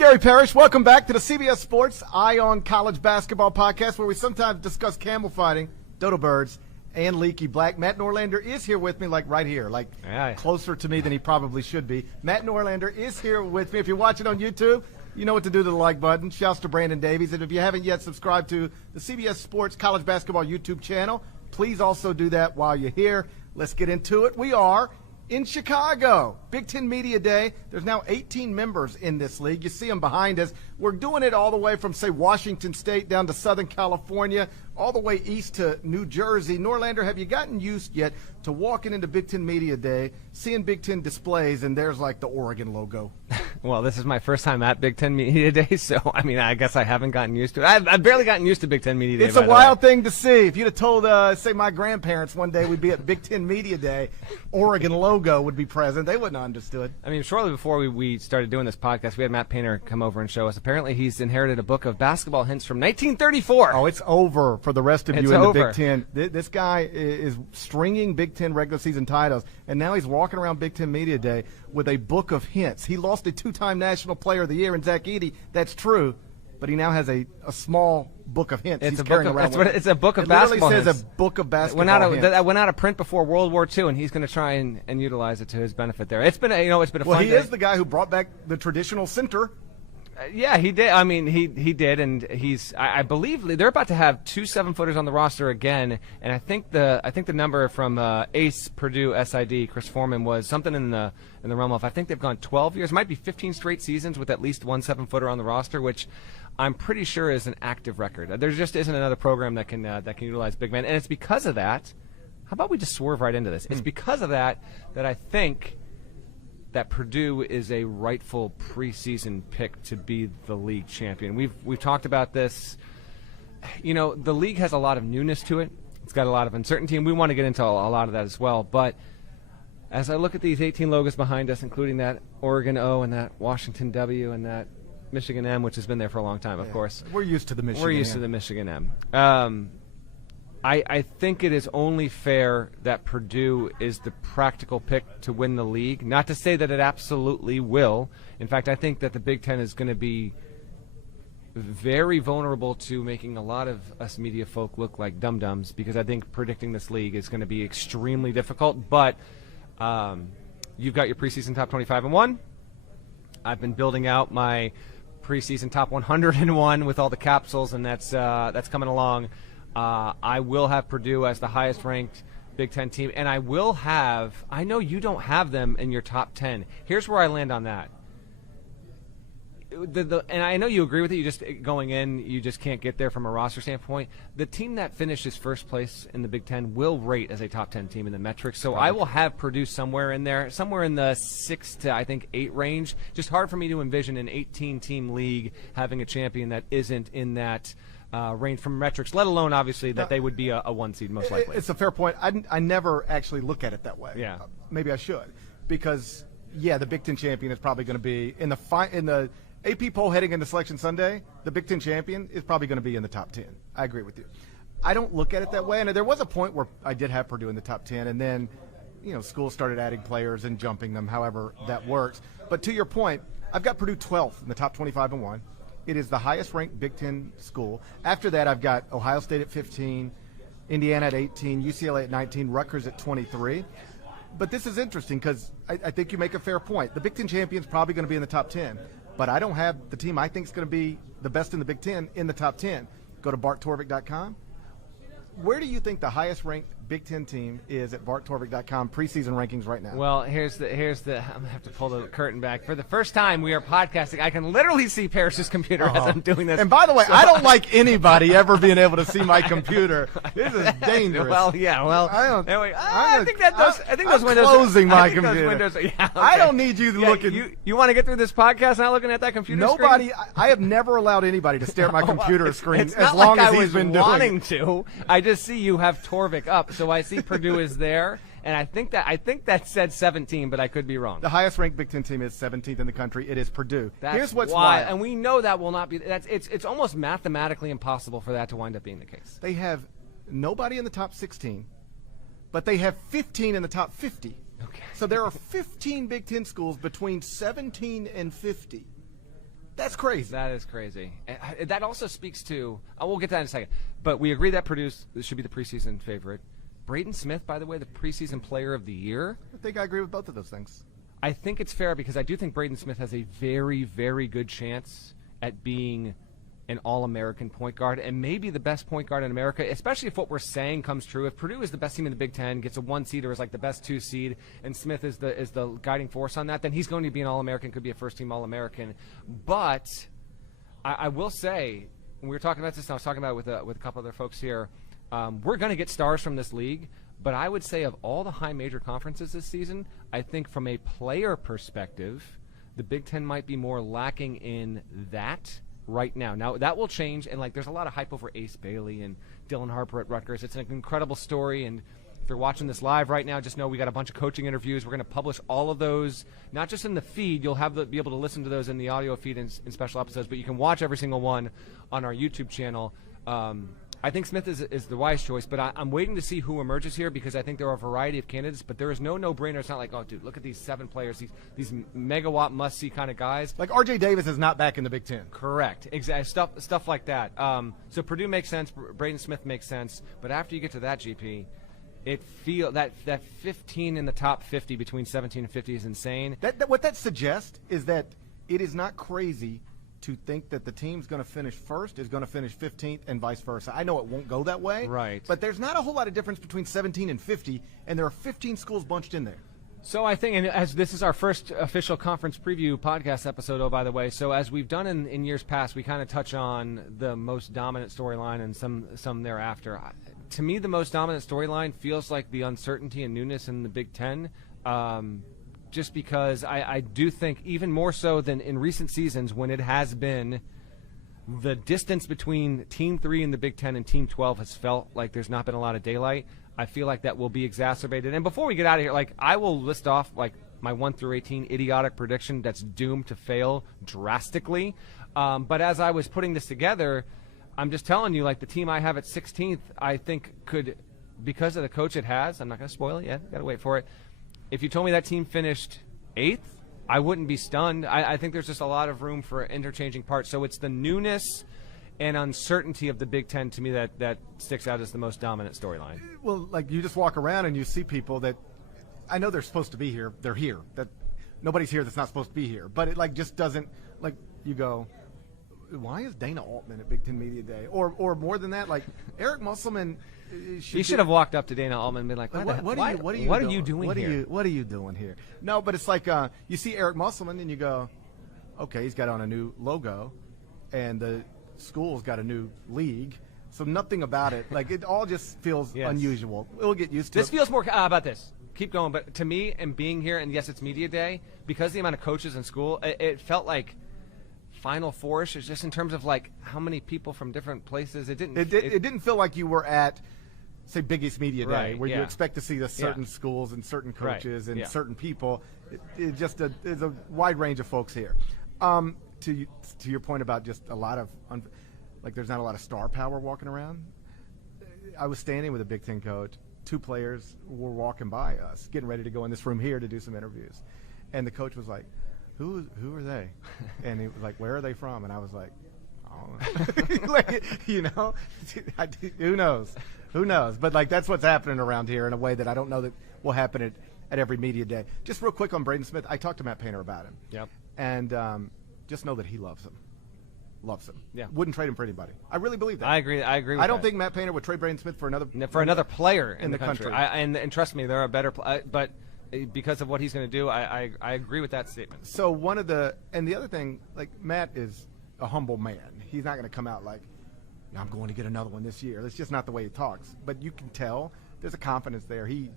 Gary Parrish. Welcome back to the CBS Sports Eye on College Basketball podcast, where we sometimes discuss camel fighting, dodo birds, and leaky black. Matt Norlander is here with me, like right here, closer to me than he probably should be. Matt Norlander is here with me. If you're watching on YouTube, you know what to do to the like button. Shouts to Brandon Davies. And if you haven't yet subscribed to the CBS Sports College Basketball YouTube channel, please also do that while you're here. Let's get into it. We are in Chicago. Big Ten Media Day. There's now 18 members in this league. You see them behind us. We're doing it all the way from, say, Washington State down to Southern California, all the way east to New Jersey. Norlander, have you gotten used yet to walking into Big Ten Media Day, seeing Big Ten displays, and there's like the Oregon logo? Well, this is my first time at Big Ten Media Day, so, I mean, I guess I haven't gotten used to it. I've barely gotten used to Big Ten Media Day. It's a wild thing to see. If you'd have told, say, my grandparents one day we'd be at Big Ten Media Day, Oregon logo would be present, they wouldn't have understood. I mean, shortly before we started doing this podcast, we had Matt Painter come over and show us. Apparently, he's inherited a book of basketball hints from 1934. Oh, it's over for the rest of you in the Big Ten. This guy is stringing Big Ten regular season titles, and now he's walking around Big Ten Media Day with a book of hints. He lost a two-time National Player of the Year in Zach Edey. That's true, but he now has a small book of hints. It's a book of basketball hints. It literally says a book of basketball hints. That went out of print before World War II, and he's going to try and utilize it to his benefit there. It's been a fun day. Well, he is the guy who brought back the traditional center. Yeah, he did. I mean, he did, and I believe they're about to have 2 7-footers on the roster again, and I think the number from Ace Purdue SID Chris Foreman was something in the realm of, I think they've gone 12 years, might be 15 straight seasons with at least 1 7-footer on the roster, which I'm pretty sure is an active record. There just isn't another program that can utilize big men, and it's because of that. How about we just swerve right into this? It's because of that I think that Purdue is a rightful preseason pick to be the league champion. We've talked about this. You know, the league has a lot of newness to it. It's got a lot of uncertainty, and we want to get into a lot of that as well. But as I look at these 18 logos behind us, including that Oregon O and that Washington W and that Michigan M, which has been there for a long time, of course. We're used to the Michigan M. We're used to the Michigan M. I think it is only fair that Purdue is the practical pick to win the league. Not to say that it absolutely will. In fact, I think that the Big Ten is going to be very vulnerable to making a lot of us media folk look like dum-dums, because I think predicting this league is going to be extremely difficult. But you've got your preseason top 25-1. I've been building out my preseason top 101 with all the capsules, and that's coming along. I will have Purdue as the highest-ranked Big Ten team, and I know you don't have them in your top 10. Here's where I land on that. And I know you agree with it. You just going in, you just can't get there from a roster standpoint. The team that finishes first place in the Big Ten will rate as a top 10 team in the metrics. So I will have Purdue somewhere in there, somewhere in the 6 to I think 8 range. Just hard for me to envision an 18-team league having a champion that isn't in that range from metrics, let alone obviously that they would be a 1 seed most likely. It's a fair point. I never actually look at it that way. Yeah, maybe I should, because the Big Ten champion is probably going to be in the AP poll heading into Selection Sunday. The Big Ten champion is probably going to be in the top 10. I agree with you. I don't look at it that way, and there was a point where I did have Purdue in the top 10, and then schools started adding players and jumping them, however that works. But to your point, I've got Purdue 12th in the top 25-1. It is the highest-ranked Big Ten school. After that, I've got Ohio State at 15, Indiana at 18, UCLA at 19, Rutgers at 23. But this is interesting because I think you make a fair point. The Big Ten champion is probably going to be in the top 10, but I don't have the team I think is going to be the best in the Big Ten in the top 10. Go to barttorvik.com. Where do you think the highest-ranked Big Ten team is at barttorvik.com preseason rankings right now? Well, here's the I'm gonna have to pull the curtain back. For the first time we are podcasting, I can literally see Parrish's computer as I'm doing this. And by the way, I don't like anybody ever being able to see my computer. This is dangerous. Well, yeah. Well, I think those windows. Closing my computer. Those windows, yeah, okay. I don't need you looking. You want to get through this podcast not looking at that computer screen? Nobody. I have never allowed anybody to stare at my computer screen as long as he's been doing. Wanting to. I just see you have Torvik up, so I see Purdue is there, and I think that said 17, but I could be wrong. The highest-ranked Big Ten team is 17th in the country. It is Purdue. Here's what's wild, and we know that will not be. It's almost mathematically impossible for that to wind up being the case. They have nobody in the top 16, but they have 15 in the top 50. Okay. So there are 15 Big Ten schools between 17 and 50. That's crazy. That is crazy. That also speaks to we'll get to that in a second. But we agree that Purdue should be the preseason favorite. Braden Smith, by the way, the preseason player of the year. I think I agree with both of those things. I think it's fair because I do think Braden Smith has a very, very good chance at being an All-American point guard and maybe the best point guard in America, especially if what we're saying comes true. If Purdue is the best team in the Big Ten, gets a 1 seed or is like the best 2 seed, and Smith is the guiding force on that, then he's going to be an All-American, could be a first-team All-American. But I will say, when we were talking about this, and I was talking about it with a couple other folks here, we're going to get stars from this league, but I would say of all the high major conferences this season, I think from a player perspective, the Big Ten might be more lacking in that right now. Now, that will change, and there's a lot of hype over Ace Bailey and Dylan Harper at Rutgers. It's an incredible story, and if you're watching this live right now, just know we got a bunch of coaching interviews. We're going to publish all of those, not just in the feed. You'll be able to listen to those in the audio feed in special episodes, but you can watch every single one on our YouTube channel. I think Smith is the wise choice, but I'm waiting to see who emerges here because I think there are a variety of candidates, but there is no-brainer. It's not like, oh, dude, look at these 7 players, these megawatt must-see kind of guys. Like R.J. Davis is not back in the Big Ten. Correct. Exactly. Stuff like that. So Purdue makes sense. Braden Smith makes sense. But after you get to that, GP, it feel that 15 in the top 50 between 17 and 50 is insane. What that suggests is that it is not crazy to think that the team's going to finish first is going to finish 15th and vice versa. I know it won't go that way. Right. But there's not a whole lot of difference between 17 and 50, and there are 15 schools bunched in there. So I think, and as this is our first official conference preview podcast episode, by the way, so as we've done in years past, we kind of touch on the most dominant storyline and some thereafter. To me, the most dominant storyline feels like the uncertainty and newness in the Big Ten. Just because I do think even more so than in recent seasons when it has been the distance between Team 3 in the Big Ten and Team 12 has felt like there's not been a lot of daylight. I feel like that will be exacerbated. And before we get out of here, I will list off my 1 through 18 idiotic prediction that's doomed to fail drastically. But as I was putting this together, I'm just telling you, the team I have at 16th, I think could, because of the coach it has, I'm not going to spoil it yet, got to wait for it. If you told me that team finished 8th, I wouldn't be stunned. I think there's just a lot of room for interchanging parts. So it's the newness and uncertainty of the Big Ten to me that sticks out as the most dominant storyline. Well, you just walk around and you see people that I know they're supposed to be here. They're here. That nobody's here that's not supposed to be here. But it just doesn't you go, why is Dana Altman at Big Ten Media Day? Or more than that, Eric Musselman. He should have walked up to Dana Altman and been like, what are you doing here? What are you doing here? No, but it's you see Eric Musselman and you go, okay, he's got on a new logo, and the school's got a new league. So nothing about it. It all just feels unusual. We'll get used to it. This feels more how about this? Keep going. But to me, and being here, and yes, it's media day, because the amount of coaches in school, it felt like Final Four-ish, is just in terms of how many people from different places. It didn't feel like you were at, say, Big East Media Day, right, where you expect to see the certain schools and certain coaches and certain people. It just is a wide range of folks here. To your point about just a lot of there's not a lot of star power walking around. I was standing with a Big Ten coach. 2 players were walking by us, getting ready to go in this room here to do some interviews, and the coach was like, Who are they? And he was like, where are they from? And I was like, oh. Who knows? Who knows? But that's what's happening around here in a way that I don't know that will happen at every media day. Just real quick on Braden Smith, I talked to Matt Painter about him. Yep. And just know that he loves him. Loves him. Yeah. Wouldn't trade him for anybody. I really believe that. I agree. With I don't think Matt Painter would trade Braden Smith for another player in the country. And trust me, there are better. But because of what he's going to do, I agree with that statement. So the other thing, Matt is a humble man. He's not going to come out I'm going to get another one this year. That's just not the way he talks. But you can tell there's a confidence there. He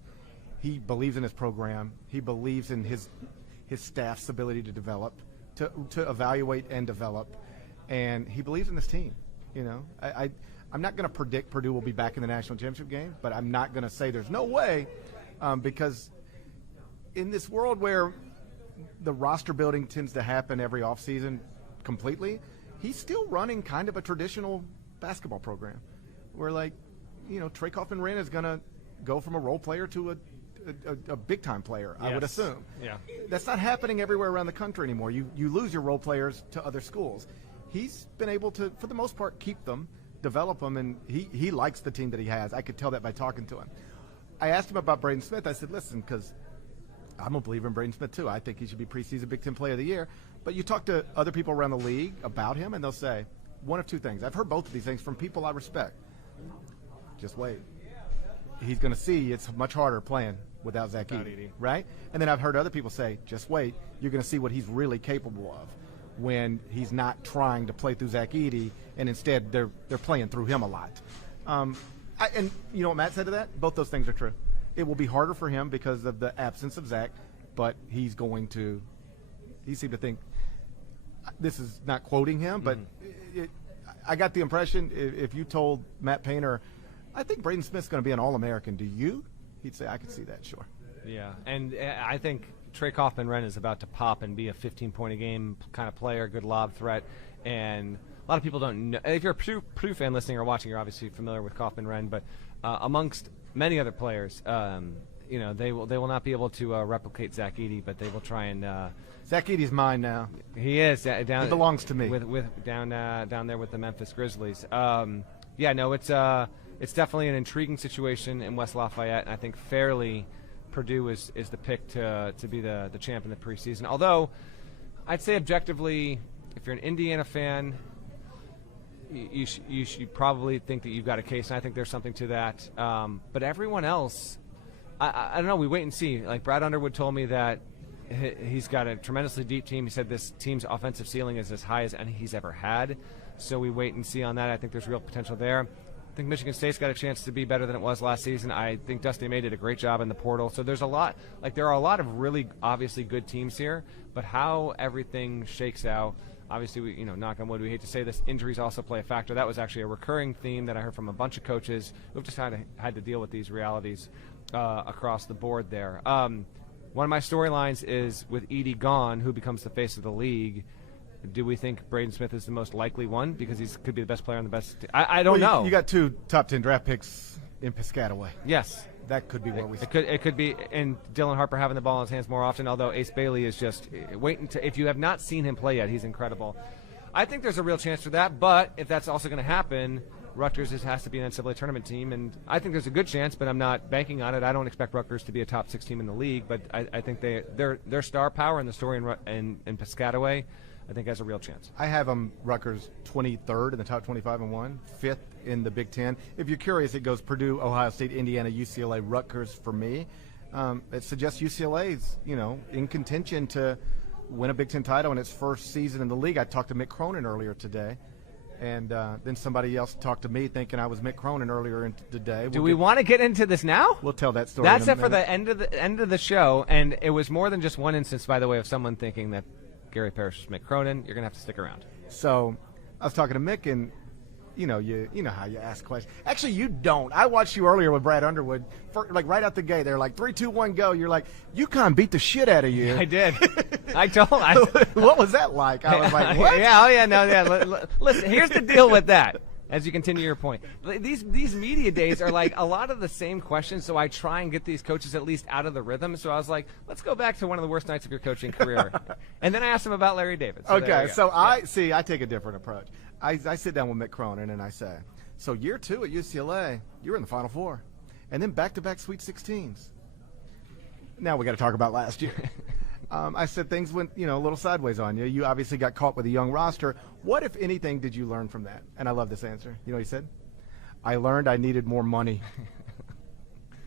believes in his program. He believes in his staff's ability to develop, to evaluate and develop, and he believes in this team. I'm not going to predict Purdue will be back in the national championship game, but I'm not going to say there's no way, because in this world where the roster building tends to happen every offseason completely, he's still running kind of a traditional basketball program where Trey Kaufman-Renn is going to go from a role player to a big-time player, I would Yes. assume. Yeah. That's not happening everywhere around the country anymore. You lose your role players to other schools. He's been able to, for the most part, keep them, develop them, and he likes the team that he has. I could tell that by talking to him. I asked him about Braden Smith. I said, listen, because I'm a believer in Braden Smith, too. I think he should be preseason Big Ten Player of the Year. But you talk to other people around the league about him, and they'll say one of two things. I've heard both of these things from people I respect. Just wait. He's going to see it's much harder playing without Zach Edey, right? And then I've heard other people say, just wait. You're going to see what he's really capable of when he's not trying to play through Zach Edey, and instead they're playing through him a lot. And you know what Matt said to that? Both those things are true. It will be harder for him because of the absence of Zach, but he seemed to think, this is not quoting him, but I got the impression if you told Matt Painter, I think Braden Smith's going to be an All-American, do you? He'd say, I could see that, sure. Yeah, and I think Trey Kaufman-Renn is about to pop and be a 15-point-a-game kind of player, good lob threat, and a lot of people don't know. If you're a Purdue fan listening or watching, you're obviously familiar with Kaufman-Renn, but amongst many other players, they will not be able to replicate Zach Edey, but they will try and. Zach Edey's mine now. He is down. It belongs to me. With down there with the Memphis Grizzlies. It's definitely an intriguing situation in West Lafayette, and I think fairly Purdue is the pick to be the champ in the preseason. Although I'd say objectively, if you're an Indiana fan, you should probably think that you've got a case, and I think there's something to that. But everyone else, I don't know. We wait and see. Like Brad Underwood told me that he's got a tremendously deep team. He said this team's offensive ceiling is as high as any he's ever had. So we wait and see on that. I think there's real potential there. I think Michigan State's got a chance to be better than it was last season. I think Dusty May did a great job in the portal. So there are a lot of really obviously good teams here, but how everything shakes out, obviously, we, knock on wood, we hate to say this, injuries also play a factor. That was actually a recurring theme that I heard from a bunch of coaches who've just had to deal with these realities across the board there. One of my storylines is with Edey gone, who becomes the face of the league. Do we think Braden Smith is the most likely one because he could be the best player on the best team? I don't know. You got 2 top 10 draft picks in Piscataway. Yes. That could be where we It could be, and Dylan Harper having the ball in his hands more often, although Ace Bailey is just waiting to, if you have not seen him play yet, he's incredible. I think there's a real chance for that, but if that's also going to happen, Rutgers has to be an NCAA tournament team, and I think there's a good chance, but I'm not banking on it. I don't expect Rutgers to be a top 6 team in the league, but I think their star power and the story in Piscataway, I think has a real chance. I have them Rutgers 23rd in the top 25 and 1, 5th in the Big Ten. If you're curious, it goes Purdue, Ohio State, Indiana, UCLA, Rutgers for me. It suggests UCLA's, in contention to win a Big Ten title in its first season in the league. I talked to Mick Cronin earlier today, and then somebody else talked to me thinking I was Mick Cronin earlier today. Do we want to get into this now? We'll tell that story. That's it for the end of the show, and it was more than just one instance, by the way, of someone thinking that Gary Parrish is Mick Cronin. You're going to have to stick around. So I was talking to Mick, and you know how you ask questions. Actually, you don't. I watched you earlier with Brad Underwood. Right out the gate, they're like 3, 2, 1, go. You're like, UConn beat the shit out of you. I did. What was that like? I was like, what? Listen, here's the deal with that. As you continue your point, these media days are like a lot of the same questions, so I try and get these coaches at least out of the rhythm. So I was like, let's go back to one of the worst nights of your coaching career. And then I asked him about Larry David. So okay, so I take a different approach. I sit down with Mick Cronin and I say, so year 2 at UCLA, you were in the Final Four, and then back-to-back Sweet 16s. Now we got to talk about last year. I said things went, a little sideways on you. You obviously got caught with a young roster. What, if anything, did you learn from that? And I love this answer. You know what he said? I learned I needed more money.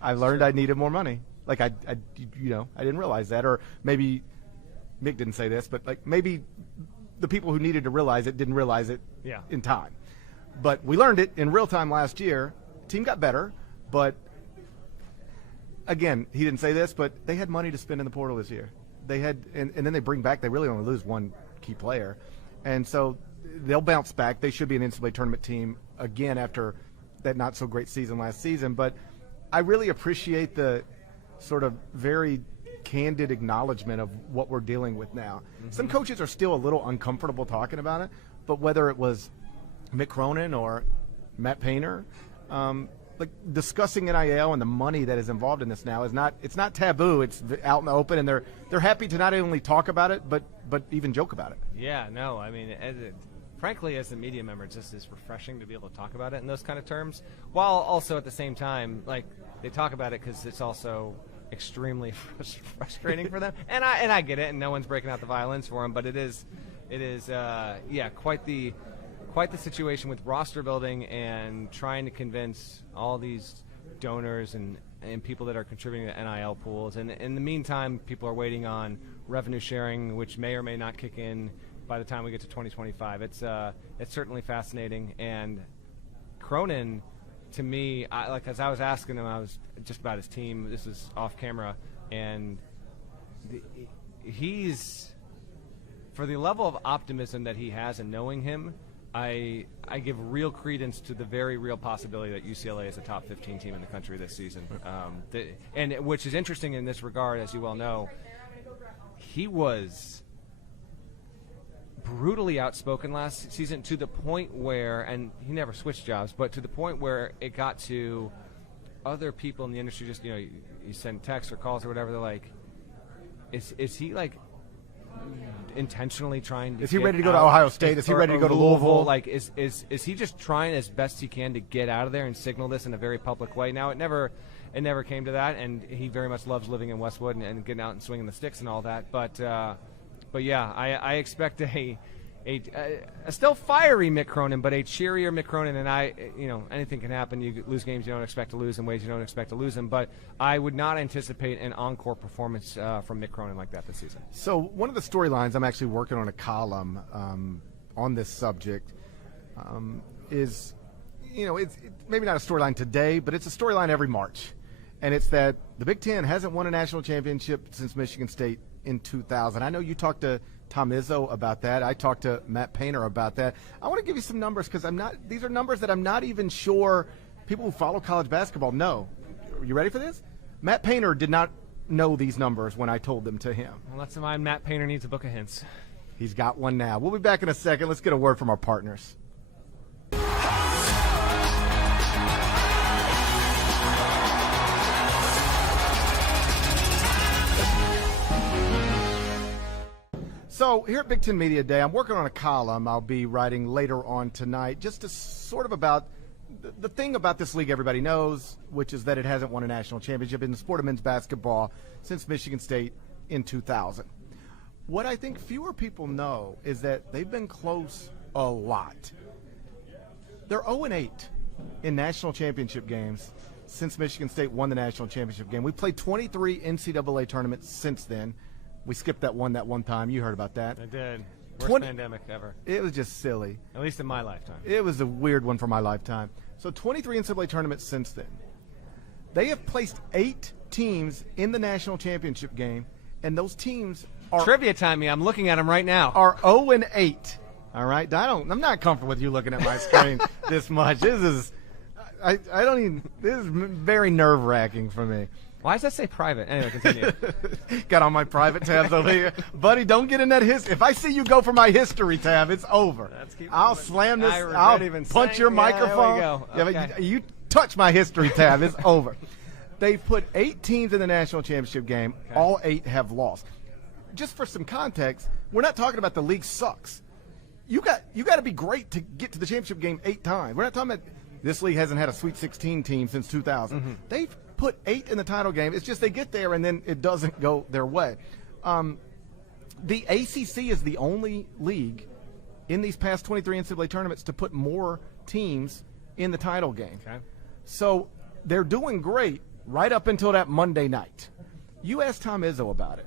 I learned I needed more money. Like I didn't realize that, or maybe Mick didn't say this, but like maybe the people who needed to realize it didn't realize it in time. But we learned it in real time last year. Team got better, but again, he didn't say this, but they had money to spend in the portal this year. They had, and then they bring back. They really only lose one key player, and so they'll bounce back. They should be an NCAA tournament team again after that not so great season last season. But I really appreciate the sort of very candid acknowledgement of what we're dealing with now. Mm-hmm. Some coaches are still a little uncomfortable talking about it, but whether it was Mick Cronin or Matt Painter, like discussing NIL and the money that is involved in this now is not. It's not taboo. It's out in the open, and they're happy to not only talk about it, but even joke about it. Yeah, no, I mean, frankly, as a media member, it's just is refreshing to be able to talk about it in those kind of terms, while also at the same time, like, they talk about it because it's also extremely frustrating for them, and I get it, and no one's breaking out the violins for them, but it is quite the situation with roster building and trying to convince all these donors and people that are contributing to NIL pools, and in the meantime, people are waiting on revenue sharing, which may or may not kick in by the time we get to 2025. It's certainly fascinating, and Cronin, to me, as I was asking him, I was just about his team. This is off camera, and he's, for the level of optimism that he has in knowing him, I give real credence to the very real possibility that UCLA is a top 15 team in the country this season. And which is interesting in this regard, as you well know, he was brutally outspoken last season to the point where, and he never switched jobs, but to the point where it got to other people in the industry, just, you send texts or calls or whatever, they're like, is he like intentionally trying to Is he ready to go to Ohio State? Is he ready to go to Louisville? Like, is he just trying as best he can to get out of there and signal this in a very public way? Now, it never came to that, and he very much loves living in Westwood and getting out and swinging the sticks and all that. But yeah, I expect a still fiery Mick Cronin, but a cheerier Mick Cronin. And anything can happen. You lose games you don't expect to lose in ways you don't expect to lose them. But I would not anticipate an encore performance from Mick Cronin like that this season. So one of the storylines, I'm actually working on a column on this subject, is, it's maybe not a storyline today, but it's a storyline every March. And it's that the Big Ten hasn't won a national championship since Michigan State in 2000. I know you talked to Tom Izzo about that. I talked to Matt Painter about that. I want to give you some numbers because these are numbers that I'm not even sure people who follow college basketball know. Are you ready for this? Matt Painter did not know these numbers when I told them to him. Well, that's why Matt Painter needs a book of hints. He's got one now. We'll be back in a second. Let's get a word from our partners. So here at Big Ten Media Day, I'm working on a column I'll be writing later on tonight, just to sort of about the thing about this league everybody knows, which is that it hasn't won a national championship in the sport of men's basketball since Michigan State in 2000. What I think fewer people know is that they've been close a lot. They're 0-8 in national championship games since Michigan State won the national championship game. We played 23 NCAA tournaments since then. We skipped that one time. You heard about that. I did. Worst pandemic ever. It was just silly. At least in my lifetime. It was a weird one for my lifetime. So 23 NCAA tournaments since then. They have placed 8 teams in the national championship game, and those teams are trivia time. I'm looking at them right now. Are 0-8. All right. I'm not comfortable with you looking at my screen this much. This is very nerve-wracking for me. Why does that say private? Anyway, continue. Got on my private tabs over here. Buddy, don't get in that history. If I see you go for my history tab, it's over. I'll slam this. I'll punch your microphone. There we go. Okay. But you touch my history tab, it's over. They've put 8 teams in the national championship game. Okay. All 8 have lost. Just for some context, we're not talking about the league sucks. You got to be great to get to the championship game 8 times. We're not talking about this league hasn't had a Sweet 16 team since 2000. Mm-hmm. They've put 8 in the title game. It's just they get there and then it doesn't go their way. The ACC is the only league in these past 23 NCAA tournaments to put more teams in the title game. Okay. So they're doing great right up until that Monday night. You asked Tom Izzo about it.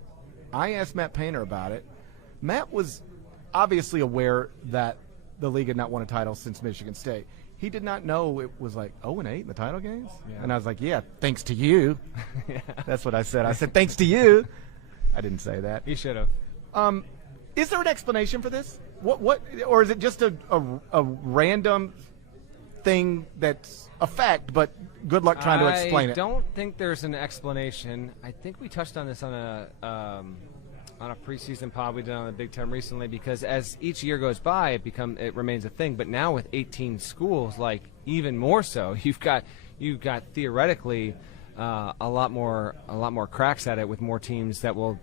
I asked Matt Painter about it. Matt was obviously aware that the league had not won a title since Michigan State. He did not know it was like 0-8 in the title games. Yeah. And I was like, yeah, thanks to you. Yeah. That's what I said. I said, thanks to you. I didn't say that. You should have. Is there an explanation for this? What, or is it just a random thing that's a fact, but good luck trying to explain it? I don't think there's an explanation. I think we touched on this on on a preseason pod we did on the Big Ten recently, because as each year goes by, it remains a thing. But now with 18 schools, like even more so, you've got theoretically a lot more cracks at it, with more teams that will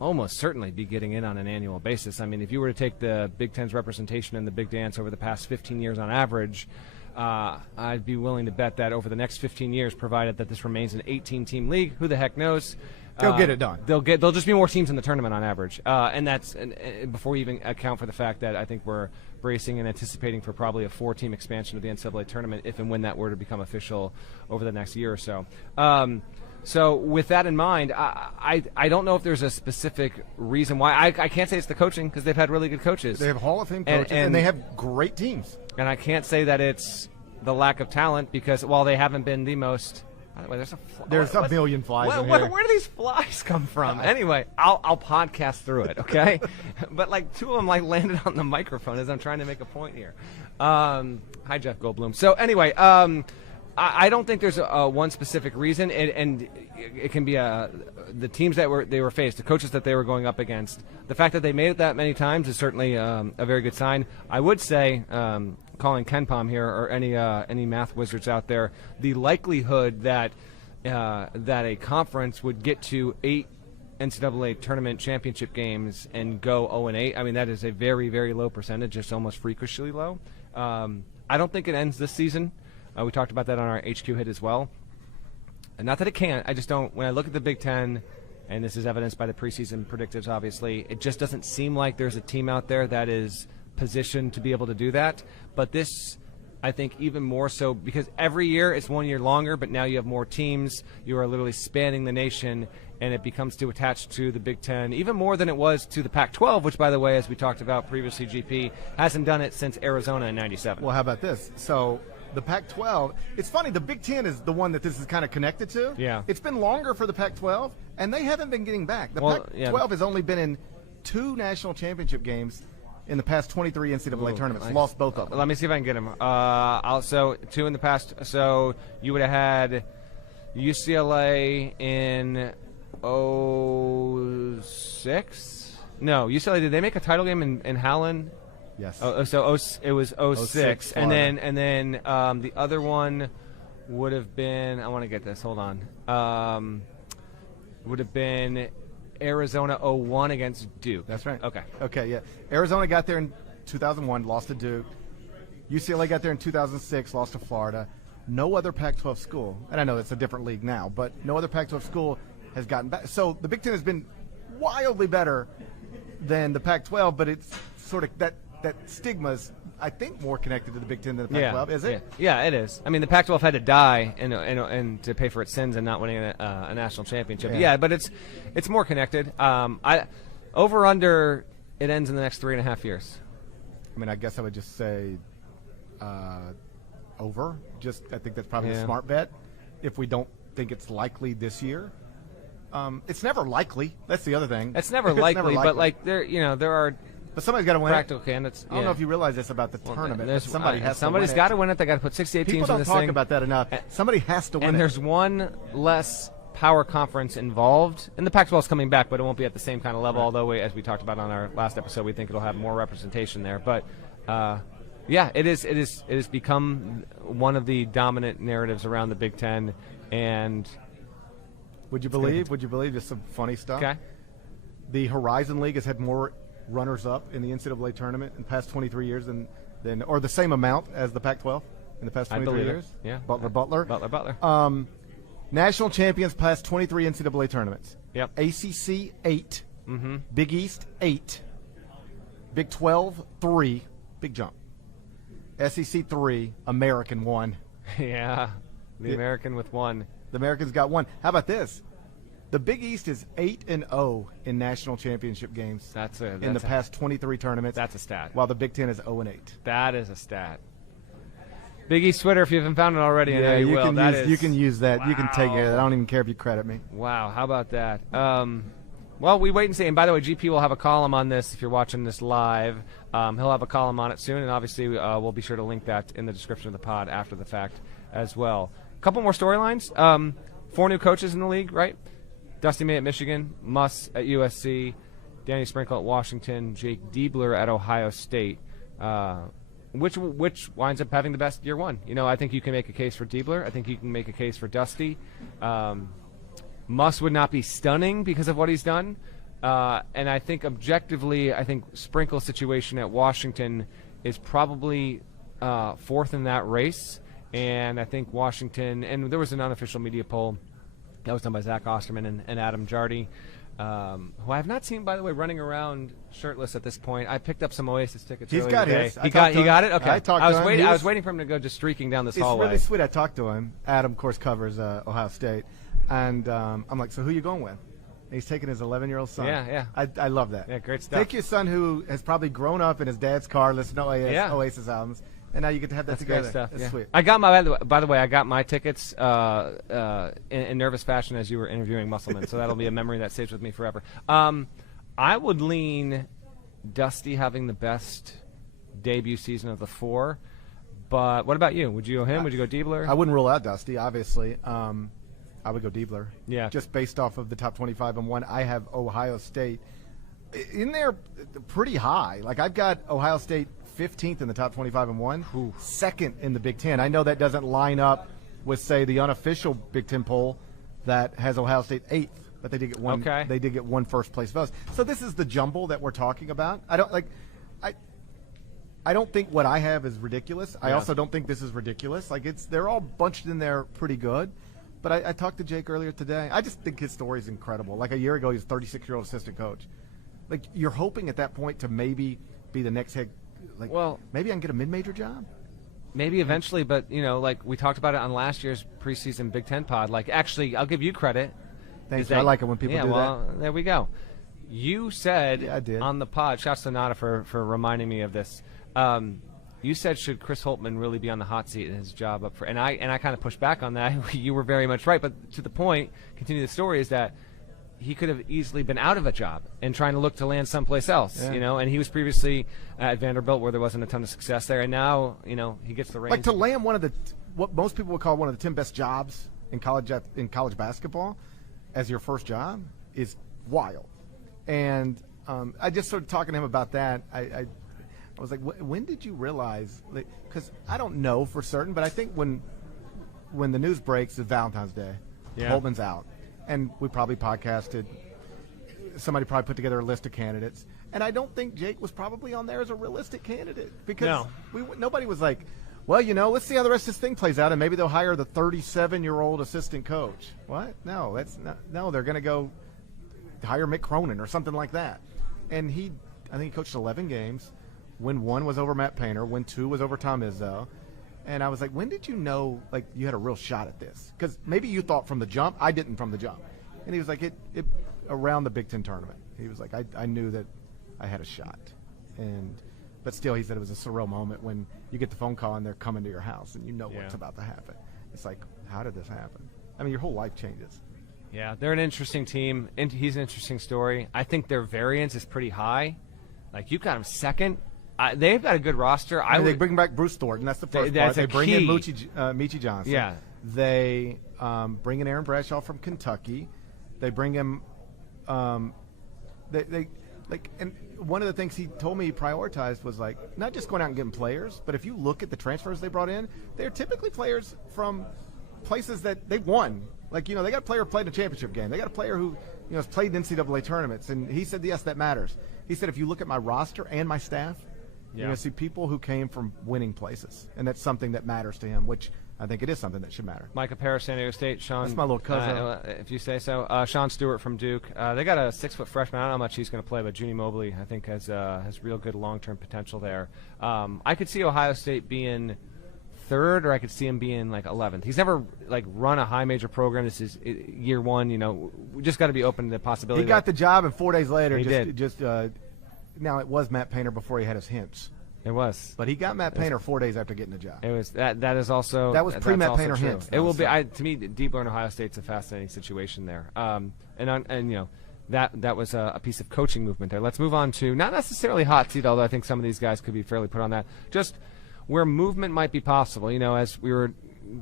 almost certainly be getting in on an annual basis. I mean, if you were to take the Big Ten's representation in the Big Dance over the past 15 years on average, I'd be willing to bet that over the next 15 years, provided that this remains an 18-team league, who the heck knows? They'll get it done. There'll just be more teams in the tournament on average, and that's before we even account for the fact that I think we're bracing and anticipating for probably a 4-team expansion of the NCAA tournament if and when that were to become official over the next year or so. So with that in mind, I don't know if there's a specific reason why. I can't say it's the coaching, because they've had really good coaches. They have Hall of Fame coaches, and they have great teams. And I can't say that it's the lack of talent, because while they haven't been the most. By the way, there's a million flies in here. Where do these flies come from? Anyway, I'll podcast through it, okay? But like 2 of them landed on the microphone as I'm trying to make a point here. Hi, Jeff Goldblum. So anyway, I don't think there's one specific reason, and it can be the teams that they were faced, the coaches that they were going up against. The fact that they made it that many times is certainly a very good sign. I would say, calling Ken Pom here, or any math wizards out there, the likelihood that a conference would get to 8 NCAA tournament championship games and go 0-8, I mean, that is a very, very low percentage. It's almost freakishly low. I don't think it ends this season. We talked about that on our HQ hit as well. And not that it can't. I just don't. When I look at the Big Ten, and this is evidenced by the preseason predictives, obviously, it just doesn't seem like there's a team out there that is positioned to be able to do that. But this, I think, even more so, because every year it's 1 year longer, but now you have more teams. You are literally spanning the nation, and it becomes too attached to the Big Ten, even more than it was to the Pac-12, which, by the way, as we talked about previously, GP, hasn't done it since Arizona in '97. Well, how about this? So the Pac-12, it's funny, the Big Ten is the one that this is kind of connected to. Yeah. It's been longer for the Pac-12, and they haven't been getting back. The Pac-12 has only been in 2 national championship games in the past 23 NCAA tournaments. Nice. Lost both of them. Let me see if I can get them. Also, 2 in the past. So you would have had UCLA in 06? No, UCLA, did they make a title game in Howland? Yes. It was 06. And Florida. then the other one would have been, I want to get this, hold on. Would have been Arizona 01 against Duke. That's right. Okay, yeah. Arizona got there in 2001, lost to Duke. UCLA got there in 2006, lost to Florida. No other Pac-12 school, and I know it's a different league now, but no other Pac-12 school has gotten back. So the Big Ten has been wildly better than the Pac-12, but it's sort of that stigma's, I think, more connected to the Big Ten than the Pac-12, is it? Yeah, it is. I mean, the Pac-12 had to die and to pay for its sins and not winning a national championship. Yeah, but it's more connected. Over under, it ends in the next 3.5 years. I mean, I guess I would just say over. I think that's probably a smart bet. If we don't think it's likely this year, it's never likely. That's the other thing. It's never likely, but like there are. But somebody's got to win practical candidates. I don't know if you realize this about the tournament. But somebody's got to win it. They got to put 68 teams in this thing. People don't talk about that enough. Somebody has to win and it. There's one less power conference involved. And the Pac-12 is coming back, but it won't be at the same kind of level, although, as we talked about on our last episode, we think it'll have more representation there. But, it is become one of the dominant narratives around the Big Ten. And would you believe just some funny stuff? Okay. The Horizon League has had more runners-up in the NCAA tournament in the past 23 years or the same amount as the Pac-12 in the past 23 years. Yeah. Butler. National champions past 23 NCAA tournaments. Yep. ACC 8. Mm-hmm. Big East 8. Big 12 3. Big jump. SEC 3. American 1. Yeah. The American with 1. The Americans got 1. How about this? The Big East is 8-0 in national championship games. In the past 23 tournaments. That's a stat. While the Big Ten is 0-8. That is a stat. Big East Twitter, if you haven't found it already, yeah, I know you will. You can use that. Wow. You can take it. I don't even care if you credit me. Wow, how about that? Well, we wait and see. And by the way, GP will have a column on this if you're watching this live. He'll have a column on it soon, and obviously we'll be sure to link that in the description of the pod after the fact as well. A couple more storylines. 4 new coaches in the league, right? Dusty May at Michigan, Muss at USC, Danny Sprinkle at Washington, Jake Diebler at Ohio State. Which winds up having the best year one? I think you can make a case for Diebler. I think you can make a case for Dusty. Muss would not be stunning because of what he's done. And I think objectively, I think Sprinkle's situation at Washington is probably fourth in that race. And I think Washington, and there was an unofficial media poll that was done by Zach Osterman and Adam Jardy, who I have not seen, by the way, running around shirtless at this point. I picked up some Oasis tickets. He's got his. He got it. Okay. I was waiting for him to go just streaking down this hallway. It's really sweet. I talked to him. Adam, of course, covers Ohio State, and I'm like, so who you going with? And he's taking his 11-year-old son. Yeah. I love that. Yeah, great stuff. Take your son who has probably grown up in his dad's car listening to Oasis albums. And now you get to have that together. Great stuff. That's sweet. I got by the way, I got my tickets in nervous fashion as you were interviewing Musselman, so that'll be a memory that stays with me forever. I would lean Dusty having the best debut season of the four, but what about you? Would you go him? Would you go Diebler? I wouldn't rule out Dusty, obviously. I would go Diebler. Yeah. Just based off of the top 25 and one, I have Ohio State in there pretty high. Like I've got Ohio State 15th in the top 25 and one, second in the Big Ten. I know that doesn't line up with, say, the unofficial Big Ten poll that has Ohio State 8th, but they did get one. Okay. They did get one first place vote. So this is the jumble that we're talking about. I don't think what I have is ridiculous. I also don't think this is ridiculous. Like they're all bunched in there pretty good. But I talked to Jake earlier today. I just think his story is incredible. Like a year ago, he was a 36-year-old assistant coach. Like you're hoping at that point to maybe be the next head. Like, well, maybe I can get a mid-major job. Maybe eventually, but like we talked about it on last year's preseason Big Ten pod. Like, actually, I'll give you credit. Thanks. I like it when people do that. There we go. You said I did. on the pod. Shouts to Nada for reminding me of this. You said, should Chris Holtmann really be on the hot seat in his job up for? And I kind of pushed back on that. You were very much right, but to the point, continue the story is that he could have easily been out of a job and trying to look to land someplace else, and he was previously at Vanderbilt where there wasn't a ton of success there, and now, he gets the reins. Like to land one of what most people would call one of the 10 best jobs in college basketball as your first job is wild. And I just started talking to him about that. I was like, when did you realize, because I don't know for certain, but I think when the news breaks it's Valentine's Day, Holtmann's out. And we probably podcasted. Somebody probably put together a list of candidates, and I don't think Jake was probably on there as a realistic candidate because nobody was like, well, let's see how the rest of this thing plays out, and maybe they'll hire the 37-year-old assistant coach. What? No, that's not. No, they're going to go hire Mick Cronin or something like that. And I think he coached 11 games. Win 1 was over Matt Painter. Win 2 was over Tom Izzo. And I was like, when did you know, like, you had a real shot at this? Because maybe you thought from the jump. I didn't from the jump. And he was like, it around the Big Ten tournament. He was like, I knew that I had a shot. But still, he said it was a surreal moment when you get the phone call and they're coming to your house and you know what's about to happen. It's like, how did this happen? I mean, your whole life changes. Yeah, they're an interesting team. And he's an interesting story. I think their variance is pretty high. Like, you've got him second. They've got a good roster. They bring back Bruce Thornton. That's the first part. They bring in Michie Johnson. Yeah. They bring in Aaron Bradshaw from Kentucky. They bring him. And one of the things he told me he prioritized was like not just going out and getting players, but if you look at the transfers they brought in, they're typically players from places that they won. Like they got a player who played in a championship game. They got a player who has played in NCAA tournaments, and he said yes, that matters. He said if you look at my roster and my staff. You're going to see people who came from winning places, and that's something that matters to him, which I think it is something that should matter. Micah Parrish, San Diego State. Sean, that's my little cousin. If you say so. Sean Stewart from Duke. They got a 6-foot freshman. I don't know how much he's going to play, but Junie Mobley, I think, has real good long-term potential there. I could see Ohio State being third, or I could see him being like 11th. He's never run a high major program. This is year one. We just got to be open to the possibility. He got the job, and 4 days later, he did. Now, it was Matt Painter before he had his hints. It was. But he got Matt Painter 4 days after getting the job. It was that is also that was pre-Matt Painter hints. It will be to me Diebler in Ohio State's a fascinating situation there. That was a piece of coaching movement there. Let's move on to not necessarily hot seat, although I think some of these guys could be fairly put on that. Just where movement might be possible. As we were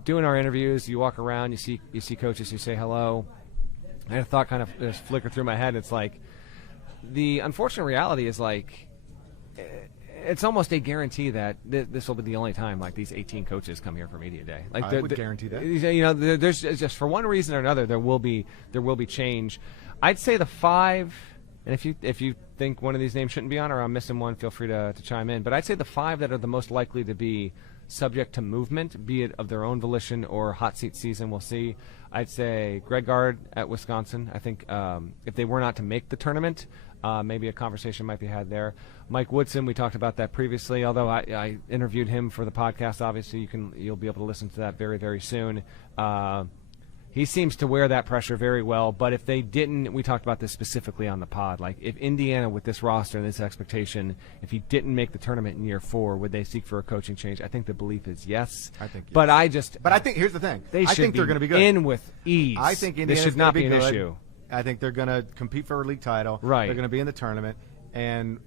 doing our interviews, you walk around, you see coaches, you say hello. And a thought kind of just flickered through my head. It's like, the unfortunate reality is like it's almost a guarantee that this will be the only time like these 18 coaches come here for media day. Like I would guarantee that. You know, there's just for one reason or another there will be change. I'd say the 5, and if you think one of these names shouldn't be on or I'm missing one, feel free to chime in. But I'd say the 5 that are the most likely to be subject to movement, be it of their own volition or hot seat season, we'll see. I'd say Greg Gard at Wisconsin. I think if they were not to make the tournament, maybe a conversation might be had there. Mike Woodson, we talked about that previously, although I interviewed him for the podcast. Obviously, you'll be able to listen to that very, very soon. He seems to wear that pressure very well, but if they didn't, we talked about this specifically on the pod, like if Indiana with this roster and this expectation, if he didn't make the tournament in year 4, would they seek for a coaching change? I think the belief is yes. I think yes. But I think here's the thing. I think they're going to be good. In with ease. I think Indiana's this should not be an good. issue. I think they're going to compete for a league title. Right. They're going to be in the tournament, and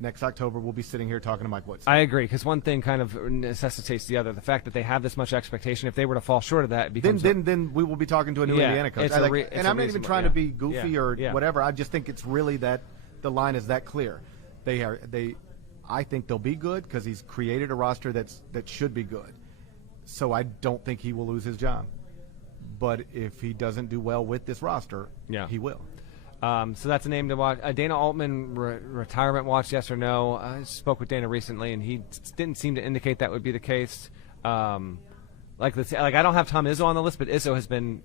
next October we'll be sitting here talking to Mike Woodson. I agree, because one thing kind of necessitates the other. The fact that they have this much expectation, if they were to fall short of that, it becomes then we will be talking to a new Indiana coach. And I'm not even trying to be goofy or whatever. I just think it's really that the line is that clear. I think they'll be good because he's created a roster that should be good. So I don't think he will lose his job. But if he doesn't do well with this roster, he will. So that's a name to watch. Dana Altman, retirement watch, yes or no? I spoke with Dana recently, and he didn't seem to indicate that would be the case. I don't have Tom Izzo on the list, but Izzo has been,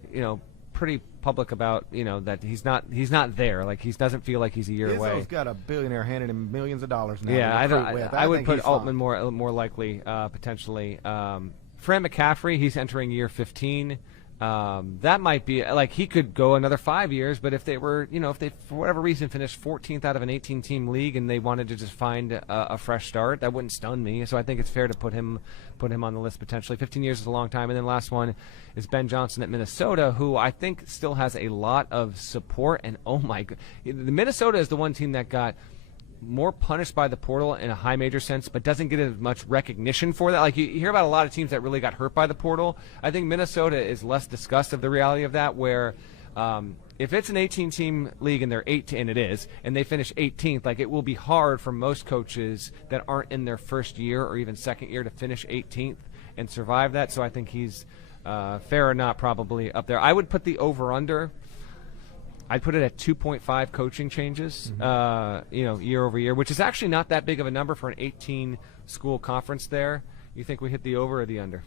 pretty public about, that he's not there. Like he doesn't feel like he's a year away. Izzo's got a billionaire handing him millions of dollars now. Yeah, I would put Altman more likely potentially. Fran McCaffrey, he's entering year 15. That might be like he could go another 5 years, but if they were, if they for whatever reason finished 14th out of an 18-team league and they wanted to just find a fresh start, that wouldn't stun me. So I think it's fair to put him on the list potentially. 15 years is a long time. And then last one is Ben Johnson at Minnesota, who I think still has a lot of support. And oh my god, the Minnesota is the one team that got more punished by the portal in a high major sense, but doesn't get as much recognition for that. Like you hear about a lot of teams that really got hurt by the portal. I think Minnesota is less discussed of the reality of that, where if it's an 18-team league and they're 18, and it is, and they finish 18th, like it will be hard for most coaches that aren't in their first year or even second year to finish 18th and survive that. So I think he's fair or not probably up there. I would put the over-under. I'd put it at 2.5 coaching changes, year over year, which is actually not that big of a number for an 18-school conference there. You think we hit the over or the under?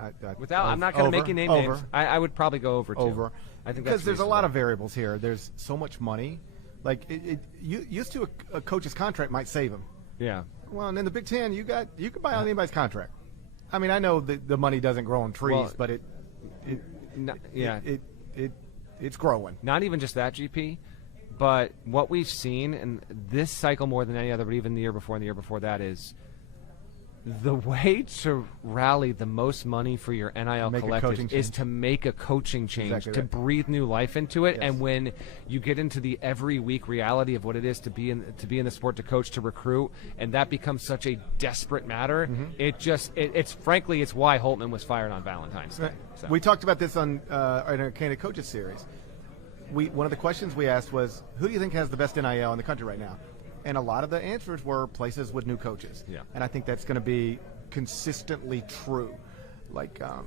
I'm not going to make you name names. I would probabably go over, too. Over. I think because there's a lot of variables here. There's so much money. Like, used to a coach's contract might save him. Yeah. Well, and in the Big Ten, you can buy out anybody's contract. I mean, I know the money doesn't grow on trees, but it's growing. Not even just that, GP, but what we've seen in this cycle more than any other, but even the year before and the year before that, is the way to rally the most money for your NIL collective is to make a coaching change, exactly to right. breathe new life into it. Yes. And when you get into the every week reality of what it is to be in the sport, to coach, to recruit, and that becomes such a desperate matter, it's frankly it's why Holtman was fired on Valentine's Day. So. We talked about this on our Candid Coaches series. One of the questions we asked was, who do you think has the best NIL in the country right now? And a lot of the answers were places with new coaches. Yeah. And I think that's going to be consistently true. How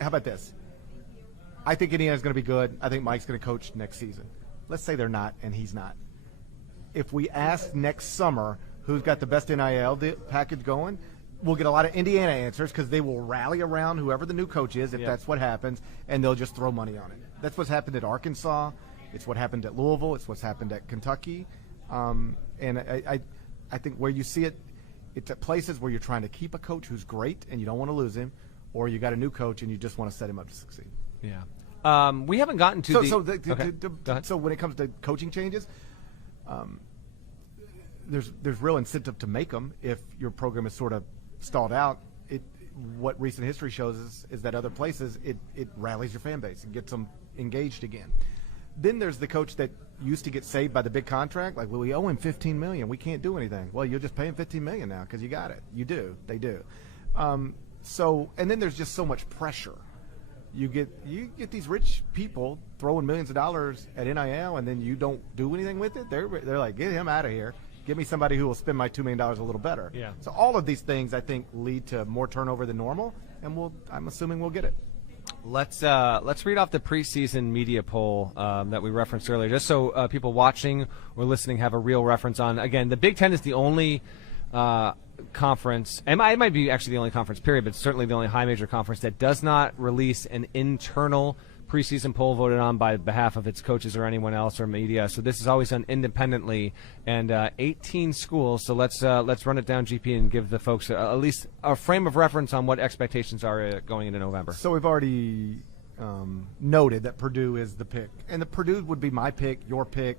about this? I think Indiana's going to be good. I think Mike's going to coach next season. Let's say they're not, and he's not. If we ask next summer who's got the best NIL package going, we'll get a lot of Indiana answers because they will rally around whoever the new coach is if that's what happens, and they'll just throw money on it. That's what's happened at Arkansas. It's what happened at Louisville. It's what's happened at Kentucky. And I think where you see it, it's at places where you're trying to keep a coach who's great and you don't want to lose him, or you got a new coach and you just want to set him up to succeed. Yeah. We haven't gotten to so when it comes to coaching changes, there's real incentive to make them if your program is sort of stalled out. What recent history shows is that other places it rallies your fan base and gets them engaged again. Then there's the coach that used to get saved by the big contract, like, well, we owe him $15 million. We can't do anything. Well, you'll just pay him $15 million now because you got it. You do. They do. And then there's just so much pressure you get these rich people throwing millions of dollars at NIL, and then you don't do anything with it. They're like, get him out of here. Give me somebody who will spend my $2 million a little better. Yeah. So all of these things, I think, lead to more turnover than normal, and I'm assuming we'll get it. Let's read off the preseason media poll that we referenced earlier, just so people watching or listening have a real reference on. Again, the Big Ten is the only conference, and it might be actually the only conference, period, but certainly the only high major conference that does not release an internal preseason poll voted on by behalf of its coaches or anyone else or media. So this is always done independently, and 18 schools. So let's run it down, GP, and give the folks at least a frame of reference on what expectations are going into November. So we've already noted that Purdue is the pick, and the Purdue would be my pick, your pick.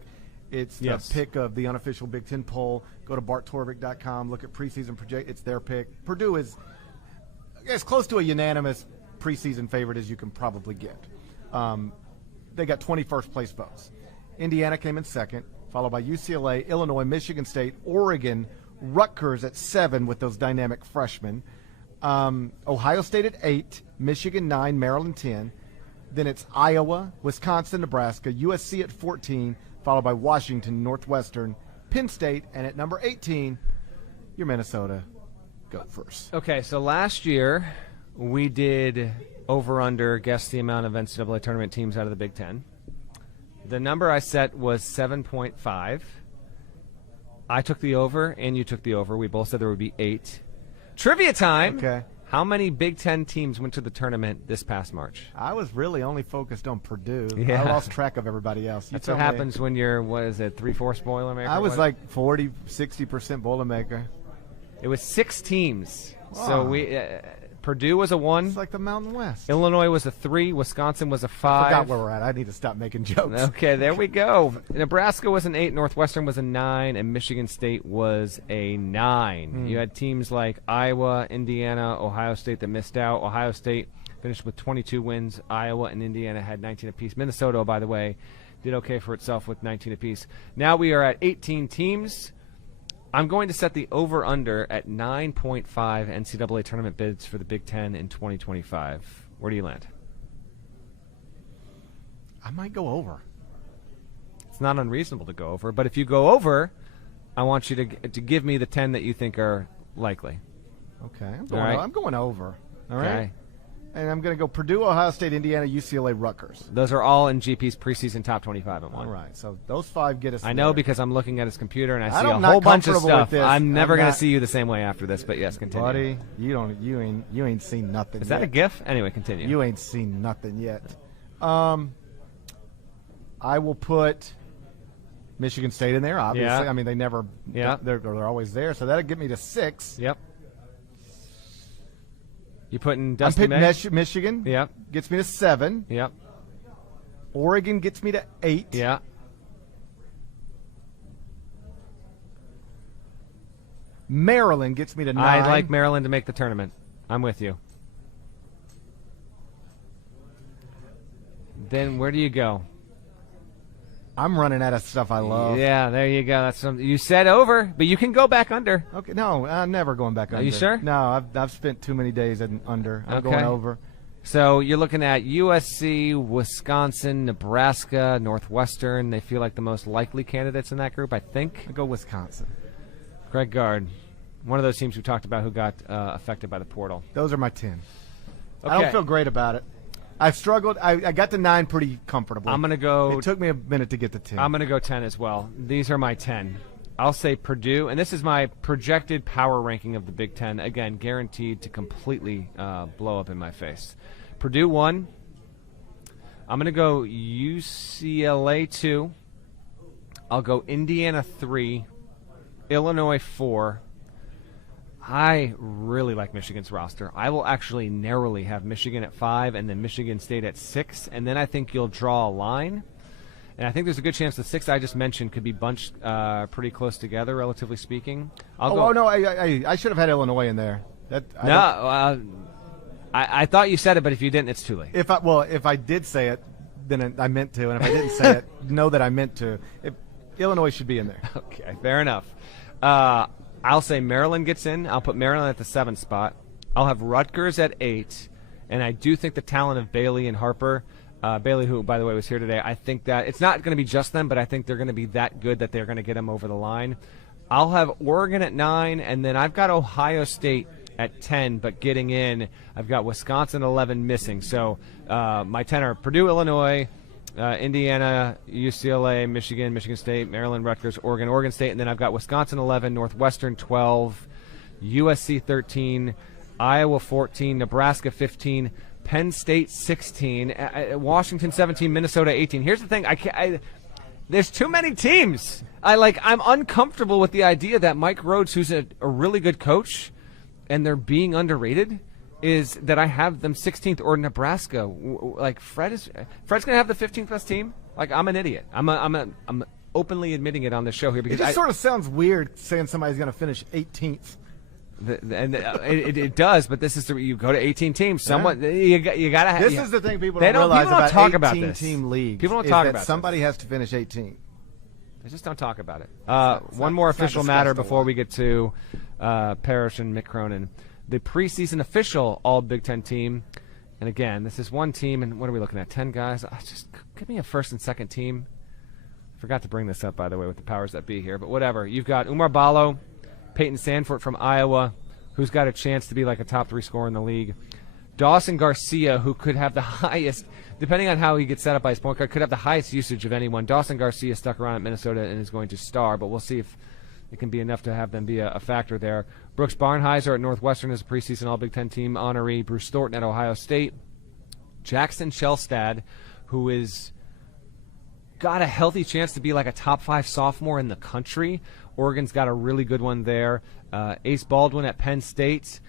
It's the pick of the unofficial Big Ten poll. Go to barttorvik.com, look at preseason project. It's their pick. Purdue is as close to a unanimous preseason favorite as you can probably get. They got 21st place votes. Indiana came in second, followed by UCLA, Illinois, Michigan State, Oregon, Rutgers at 7 with those dynamic freshmen. Ohio State at 8, Michigan 9, Maryland 10. Then it's Iowa, Wisconsin, Nebraska, USC at 14, followed by Washington, Northwestern, Penn State, and at number 18, your Minnesota Gophers. Okay, so last year we did over-under, guess the amount of NCAA tournament teams out of the Big Ten. The number I set was 7.5. I took the over, and you took the over. We both said there would be 8. Trivia time! Okay. How many Big Ten teams went to the tournament this past March? I was really only focused on Purdue. Yeah. I lost track of everybody else. That's what happens when you're, 3/4 Boilermaker? I was like 40, 60% Boilermaker. It was 6 teams. Wow. So Purdue was a 1. It's like the Mountain West. Illinois was a 3. Wisconsin was a 5. I forgot where we're at. I need to stop making jokes. Okay, there we go. Nebraska was an 8. Northwestern was a 9. And Michigan State was a 9. You had teams like Iowa, Indiana, Ohio State that missed out. Ohio State finished with 22 wins. Iowa and Indiana had 19 apiece. Minnesota, by the way, did okay for itself with 19 apiece. Now we are at 18 teams. I'm going to set the over-under at 9.5 NCAA tournament bids for the Big Ten in 2025. Where do you land? I might go over. It's not unreasonable to go over, but if you go over, I want you to give me the 10 that you think are likely. Okay, I'm going over. All right. Okay. And I'm going to go Purdue, Ohio State, Indiana, UCLA, Rutgers. Those are all in GP's preseason top 25 and 1. All right, so those 5 get us I know because I'm looking at his computer and I see I'm a whole not bunch of comfortable with stuff. this. I'm never going to not- see you the same way after this, but yes, continue. Buddy, you ain't seen nothing Is yet. that a GIF? Anyway, continue. You ain't seen nothing yet. I will put Michigan State in there, obviously. Yeah. I mean, they never Yeah. they're always there, so that'll get me to 6. Yep. You putting I'm Dusty picking May? Michigan. Yep. Gets me to 7. Yep. Oregon gets me to 8. Yeah. Maryland gets me to 9. I like Maryland to make the tournament. I'm with you. Then where do you go? I'm running out of stuff I love. Yeah, there you go. That's something you said over, but you can go back under. Okay, no, I'm never going back under. Are you sure? No, I've spent too many days under. I'm Okay. going over. So you're looking at USC, Wisconsin, Nebraska, Northwestern. They feel like the most likely candidates in that group, I think. I go Wisconsin. Greg Gard, one of those teams we talked about who got affected by the portal. Those are my 10. I Okay. don't feel great about it. I've struggled. I got to 9 pretty comfortably. I'm going to go. It took me a minute to get to 10. I'm going to go 10 as well. These are my 10. I'll say Purdue, and this is my projected power ranking of the Big Ten. Again, guaranteed to completely blow up in my face. Purdue 1. I'm going to go UCLA 2. I'll go Indiana 3. Illinois 4. I really like Michigan's roster. I will actually narrowly have Michigan at 5 and then Michigan State at 6, and then I think you'll draw a line. And I think there's a good chance the 6 I just mentioned could be bunched pretty close together, relatively speaking. No, I should have had Illinois in there. I thought you said it, but if you didn't, it's too late. If I did say it, then I meant to, and if I didn't say it, know that I meant to. Illinois should be in there. Okay, fair enough. I'll say Maryland gets in. I'll put Maryland at the 7th spot. I'll have Rutgers at 8, And I do think the talent of Bailey and Harper, Bailey, who, by the way, was here today, I think that it's not going to be just them, but I think they're going to be that good that they're going to get them over the line. I'll have Oregon at 9, and then I've got Ohio State at 10, but getting in, I've got Wisconsin 11 missing. So my 10 are Purdue, Illinois, Indiana, UCLA, Michigan, Michigan State, Maryland, Rutgers, Oregon, Oregon State, and then I've got Wisconsin 11, Northwestern 12, USC 13, Iowa 14, Nebraska 15, Penn State 16, Washington 17, Minnesota 18. Here's the thing, there's too many teams. I'm uncomfortable with the idea that Mike Rhodes, who's a really good coach, and they're being underrated, is that I have them 16th, or Nebraska. Fred's gonna have the 15th best team. I'm an idiot. I'm openly admitting it on this show here because it just sort of sounds weird saying somebody's gonna finish 18th. It does, but this is you go to 18 teams. Someone you gotta have. This is the thing people don't realize about talk 18-team leagues. People don't talk that about somebody this. has to finish 18. They just don't talk about it. One more official matter before we get to Parrish and Mick Cronin. The preseason official All Big Ten team, and again, this is one team, and what are we looking at? 10 guys. Just give me a first and second team. I forgot to bring this up, by the way, with the powers that be here, but whatever. You've got Umar Ballo, Peyton Sandfort from Iowa, who's got a chance to be like a top 3 scorer in the league. Dawson Garcia, who could have the highest, depending on how he gets set up by his point guard, could have the highest usage of anyone. Dawson Garcia stuck around at Minnesota and is going to star, but we'll see if it can be enough to have them be a factor there. Brooks Barnheiser at Northwestern is a preseason All-Big Ten team honoree. Bruce Thornton at Ohio State. Jackson Shellstad, who is got a healthy chance to be like a top 5 sophomore in the country. Oregon's got a really good one there. Ace Baldwin at Penn State.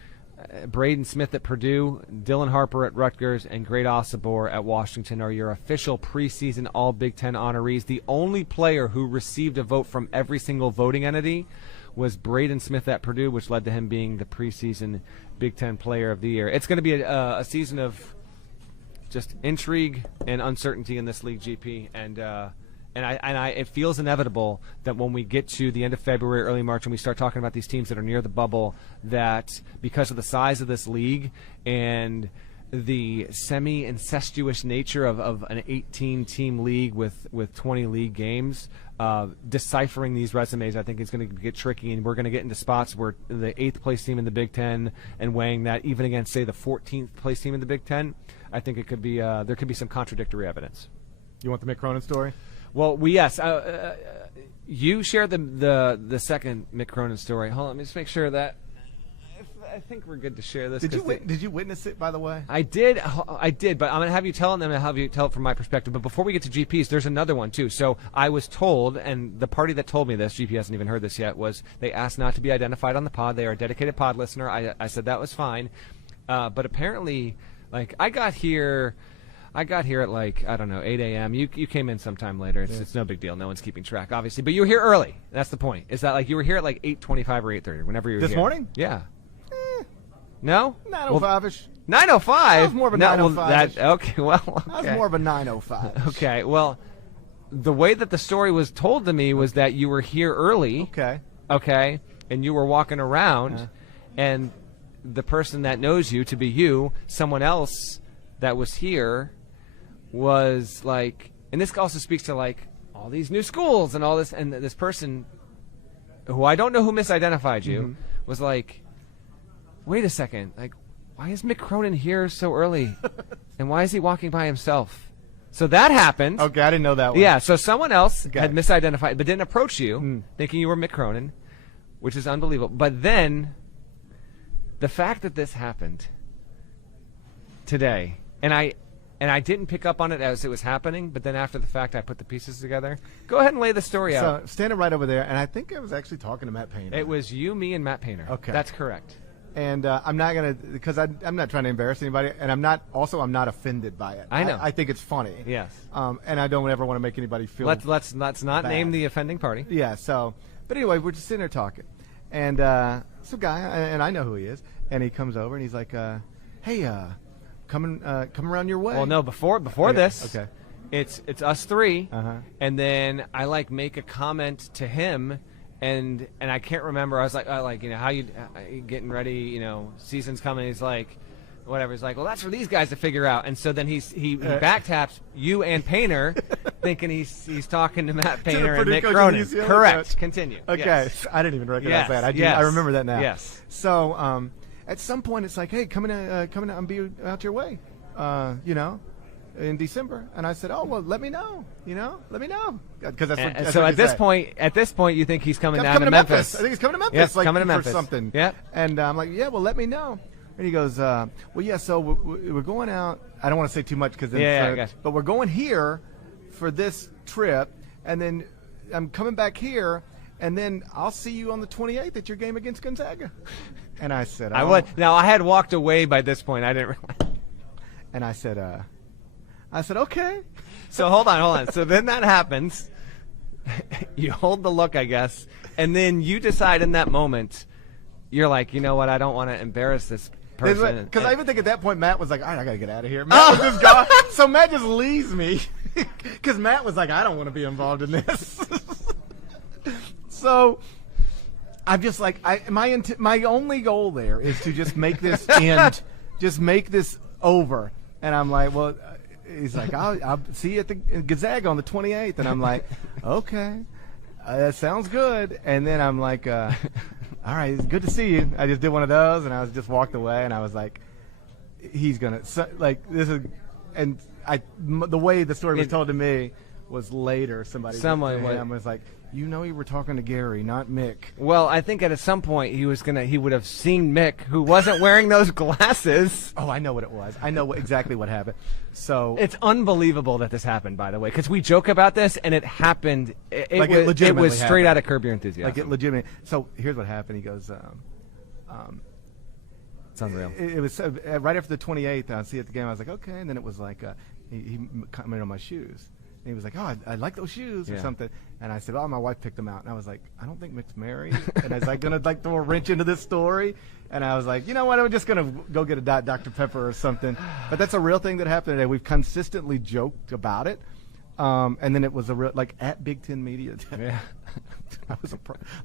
Braden Smith at Purdue, Dylan Harper at Rutgers, and Great Osabor at Washington are your official preseason All Big Ten honorees. The only player who received a vote from every single voting entity was Braden Smith at Purdue, which led to him being the preseason Big Ten Player of the Year. It's going to be a season of just intrigue and uncertainty in this league, GP, and it feels inevitable that when we get to the end of February, early March, and we start talking about these teams that are near the bubble, that because of the size of this league and the semi-incestuous nature of an 18-team league with 20 league games, deciphering these resumes, I think, is going to get tricky, and we're going to get into spots where the 8th place team in the Big Ten and weighing that even against, say, the 14th place team in the Big Ten, I think it could be there could be some contradictory evidence. You want the Mick Cronin story? Well, yes. You shared the second Mick Cronin story. Hold on, let me just make sure that I think we're good to share this. Did you witness it, by the way? I did, but I'm going to have you tell it, and then I'm going to have you tell it from my perspective. But before we get to GPs, there's another one, too. So I was told, and the party that told me this, GP hasn't even heard this yet, was they asked not to be identified on the pod. They are a dedicated pod listener. I said that was fine. But apparently, I got here at I don't know, 8 a.m. You came in sometime later. It's no big deal. No one's keeping track, obviously. But you were here early. That's the point. Is that you were here at 8:25 or 8:30, whenever you were here. This morning? Yeah. No? 9:05-ish. 9:05? That was more of a 9:05-ish. Okay, well, okay. That was more of a 9:05. Okay, well, the way that the story was told to me was that you were here early. Okay, and you were walking around, and the person that knows you to be you, someone else that was here was and this also speaks to all these new schools and all this, and this person who I don't know who misidentified you was wait a second, why is Mick Cronin here so early? And why is he walking by himself? So that happened. Okay, I didn't know that one. Yeah, so someone else had misidentified, but didn't approach you, thinking you were Mick Cronin, which is unbelievable. But then, the fact that this happened today, and I didn't pick up on it as it was happening, but then after the fact, I put the pieces together. Go ahead and lay the story out. So, standing right over there, and I think I was actually talking to Matt Painter. It was you, me, and Matt Painter. Okay. That's correct. And I'm not going to, because I'm not trying to embarrass anybody, and I'm not offended by it. I know. I think it's funny. Yes. And I don't ever want to make anybody feel Let's not bad. name the offending party. Yeah, so, but anyway, we're just sitting there talking. And some guy, and I know who he is, and he comes over and he's like, hey, come around your way. Well, no, before this, okay, it's us three, and then I make a comment to him, and I can't remember. I was like, how you getting ready? Season's coming. He's like, whatever. He's like, well, that's for these guys to figure out. And so then he back taps you and Painter, thinking he's talking to Matt Painter and Nick Cronin. Correct. Coach. Continue. Okay, Yes. I didn't even recognize that. I remember that now. Yes. So at some point, it's like, hey, coming out and be out your way, in December. And I said, oh well, let me know. Let me know, because that's so what at this point, you think he's coming down to Memphis. I think he's coming to Memphis. Yes, like, coming to for Memphis. something. Yeah. And I'm like, yeah, well, let me know. And he goes, well, yeah. So we're going out. I don't want to say too much because but we're going here for this trip, and then I'm coming back here, and then I'll see you on the 28th at your game against Gonzaga. And I said, I would. Now I had walked away by this point. I didn't realize. And I said, okay. So hold on. So then that happens. You hold the look, I guess, and then you decide in that moment, you're like, you know what? I don't want to embarrass this person. Because I even think at that point, Matt was like, all right, I got to get out of here. Matt was just gone. So Matt just leaves me because Matt was like, I don't want to be involved in this. So I'm just like, my only goal there is to just make this end, just make this over. And I'm like, well, he's like, I'll see you at the Gonzaga on the 28th. And I'm like, okay, that sounds good. And then I'm like, all right, it's good to see you. I just did one of those, and I was just walked away, and I was like, he's gonna this is, and the way the story was told to me was later. Someone was like, you were talking to Gary, not Mick. Well, I think at some point he would have seen Mick, who wasn't wearing those glasses. Oh, I know what it was. I know exactly what happened. So it's unbelievable that this happened, by the way, because we joke about this, and it happened. It was straight out of Curb Your Enthusiasm. Like it legitimately. So here's what happened. He goes, it's unreal. It was right after the 28th. I see at the game. I was like, okay. And then it was like he commented on my shoes. And he was like, oh, I like those shoes or something. And I said, oh, my wife picked them out. And I was like, I don't think Mick's married. And I was like, going to throw a wrench into this story. And I was like, you know what, I'm just going to go get a Dr. Pepper or something. But that's a real thing that happened today. We've consistently joked about it. And then it was a real, at Big Ten Media. Yeah. I was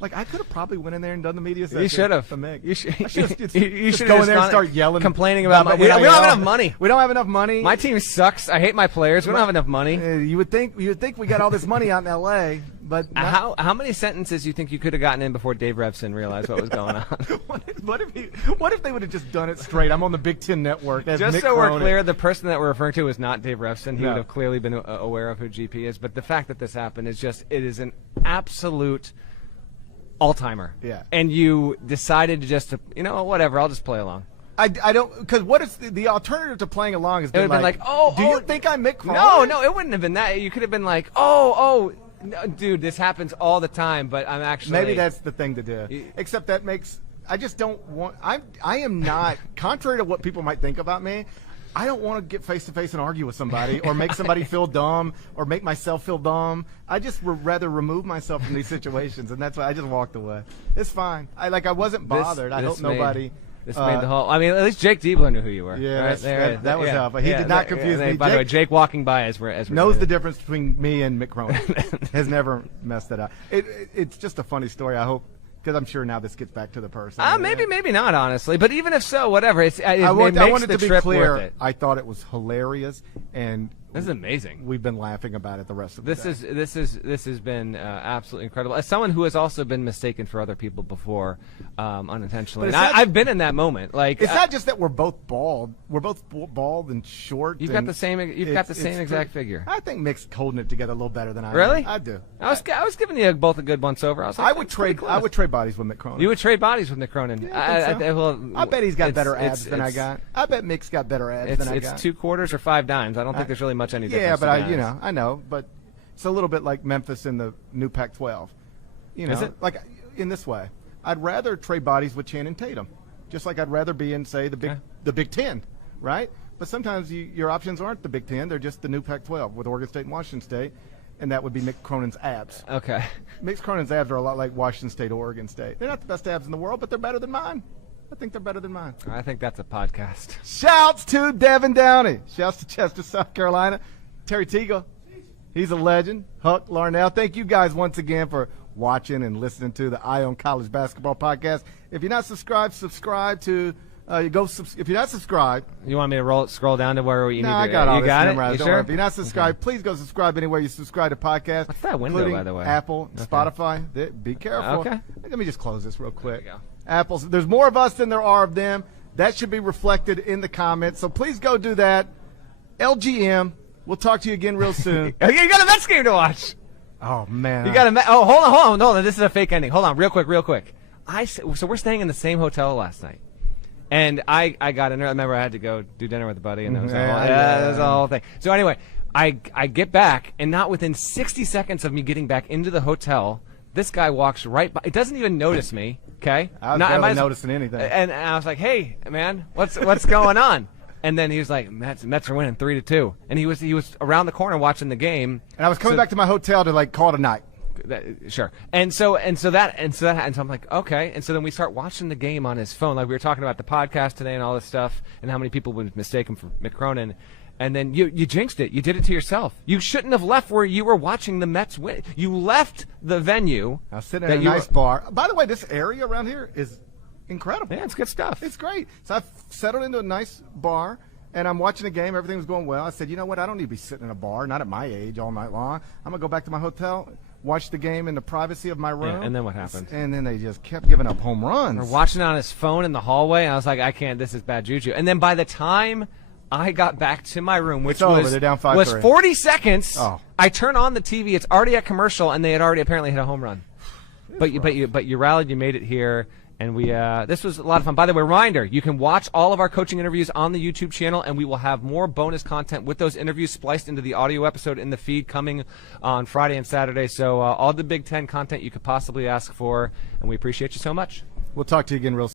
I could have probably went in there and done the media session. You should have. You should just go in there and start yelling, complaining about we don't have enough money. We don't have enough money. My team sucks. I hate my players. We don't have enough money. You would think we got all this money out in L.A. But how many sentences do you think you could have gotten in before Dave Revson realized what was going on? What if they would have just done it straight? I'm on the Big Ten Network. Just so we're clear, the person that we're referring to is not Dave Revson. He would have clearly been aware of who GP is. But the fact that this happened is it is an absolute all-timer. Yeah. And you decided to just, whatever, I'll just play along. I don't, because what is the alternative to playing along is been like, do you think I'm Mick Cronin? No, it wouldn't have been that. You could have been like, no, dude, this happens all the time, but I'm actually. Maybe that's the thing to do. Except that makes, I just don't want, I am not, contrary to what people might think about me, I don't want to get face-to-face and argue with somebody or make somebody feel dumb or make myself feel dumb. I just would rather remove myself from these situations, and that's why I just walked away. It's fine. I wasn't bothered. I hope nobody. This made the whole. I mean, at least Jake Diebler knew who you were. Yeah, right there. That was helpful. He did not confuse me. By the way, Jake walking by as we're knows the difference between me and Mick Cronin. Has never messed that up. It's just a funny story. I hope. Because I'm sure now this gets back to the person. Maybe not, honestly. But even if so, whatever. I wanted the to be trip clear. worth it. I thought it was hilarious, and this is amazing. We've been laughing about it the rest of the day. This has been absolutely incredible. As someone who has also been mistaken for other people before, unintentionally, and I've been in that moment. It's not just that we're both bald. We're both bald and short. You've got the same exact figure. I think Mick's holding it together a little better than I am. Really? I do. I was giving you both a good once over. I would trade bodies with Mick Cronin. You would trade bodies with Mick Cronin. Yeah, I bet he's got better abs than I got. I bet Mick's got better abs than I got. It's 2 quarters or 5 dimes. I don't think there's really much any difference. Yeah, but I know, but it's a little bit like Memphis in the new Pac-12. Is it? Like in this way, I'd rather trade bodies with Channing Tatum, just like I'd rather be in, say, the Big Ten, right? But sometimes your options aren't the Big Ten; they're just the new Pac-12 with Oregon State and Washington State, and that would be Mick Cronin's abs. Okay. Mick Cronin's abs are a lot like Washington State, Oregon State. They're not the best abs in the world, but they're better than mine. I think they're better than mine. I think that's a podcast. Shouts to Devin Downey. Shouts to Chester, South Carolina. Terry Teagle, he's a legend. Huck Larnell, thank you guys once again for watching and listening to the Eye on College Basketball podcast. If you're not subscribed, subscribe to If you're not subscribed. You want me to scroll down to where you need to? I got all you this got memorized. it? You Don't sure? worry. If you're not subscribed, please go subscribe anywhere you subscribe to podcasts. What's that window, including by the way? Apple, Spotify. Be careful. Okay. Let me just close this real quick. There you go. Apple's. There's more of us than there are of them. That should be reflected in the comments. So please go do that. LGM. We'll talk to you again real soon. You got a Mets game to watch. Oh, man. You got a Oh, hold on. This is a fake ending. Hold on, real quick. So we're staying in the same hotel last night. And I got in there. I remember I had to go do dinner with a buddy, and that was the whole thing. So anyway, I get back, and not within 60 seconds of me getting back into the hotel, this guy walks right by. It doesn't even notice me, okay? I was barely noticing anything. And I was like, hey, man, what's going on? And then he was like, Mets are winning 3-2. And he was around the corner watching the game. And I was coming back to my hotel to call it a night. Sure. And so I'm like, okay. And so then we start watching the game on his phone. Like we were talking about the podcast today and all this stuff and how many people would mistake him for Mick Cronin. And then you jinxed it. You did it to yourself. You shouldn't have left where you were watching the Mets win. You left the venue. I was sitting in a nice bar. By the way, this area around here is incredible. Yeah, it's good stuff. It's great. So I've settled into a nice bar, and I'm watching the game. Everything was going well. I said, you know what? I don't need to be sitting in a bar, not at my age, all night long. I'm going to go back to my hotel, watch the game in the privacy of my room. Yeah, and then what happened? And then they just kept giving up home runs. We're watching on his phone in the hallway. I was like, I can't. This is bad juju. And then by the time I got back to my room, which They're down 5-3. was 40 seconds, Oh. I turn on the TV. It's already a commercial, and they had already apparently hit a home run. But you rallied. You made it here. And this was a lot of fun. By the way, reminder, you can watch all of our coaching interviews on the YouTube channel, and we will have more bonus content with those interviews spliced into the audio episode in the feed coming on Friday and Saturday. So all the Big Ten content you could possibly ask for, and we appreciate you so much. We'll talk to you again real soon.